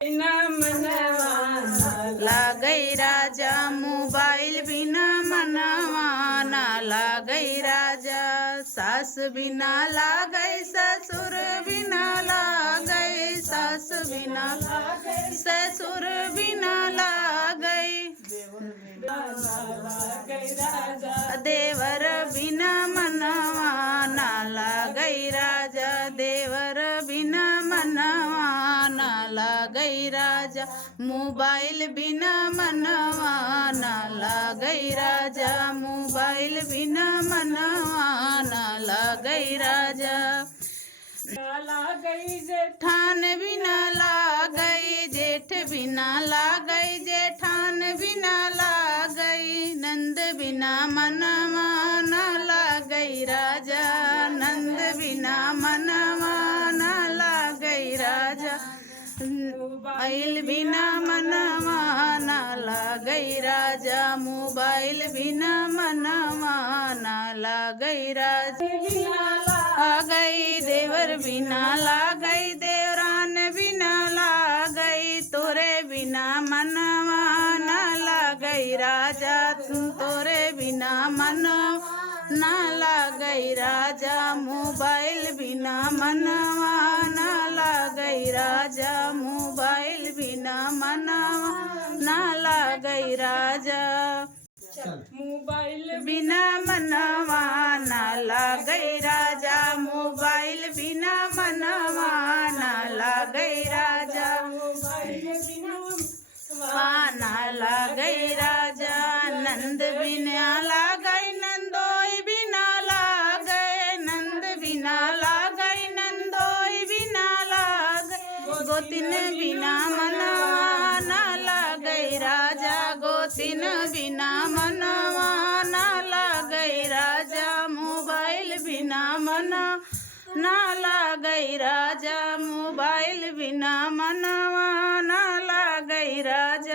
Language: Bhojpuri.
बिना मनवा लागई राजा मोबाइल बिना मनवा ना लागई राजा। सास बिना लागई ससुर बिना लागई सास बिना ससुर बिना लागई। देवर बिना मनवा ना लागई राजा देवर बिना मनवा ना लागई राजा। मोबाइल बिना मनवा ना लागई राजा मोबाइल बिना मनवा ना लागई राजा। लागई जेठान बिना लागई जेठ बिना लागई जेठान बिना लागई। नंद बिना मनवा ना लागई राजा नंद बिना मनवा ना लागई राजा। मोबाइल बिना मनवा ना लागई राजा मोबाइल बिना मनवा ना लागई राजा। लागई देवर बिना लागई देवरान बिना लागई। तोरे बिना मनवा ना लागई राजा तोरे बिना मनवा ना लागई राजा। मोबाइल बिना मनवा ना लागई राजा मोबाइल बिना मनवा ना लागई राजा। मोबाइल बिना मनवा ना लागई राजा मोबाइल बिना मनवा ना लागई राजा ना लागई राजा। नंद बिना लागई नंदोई बिना लागई नंद बिना लागई नंदोई बिना लागई। गोतिन बिना मनवा ना लागई राजा गोतिन बिना मनवा ना लागई राजा। मोबाइल बिना मना ना लागई राजा मोबाइल बिना मनवा ना लागई राजा।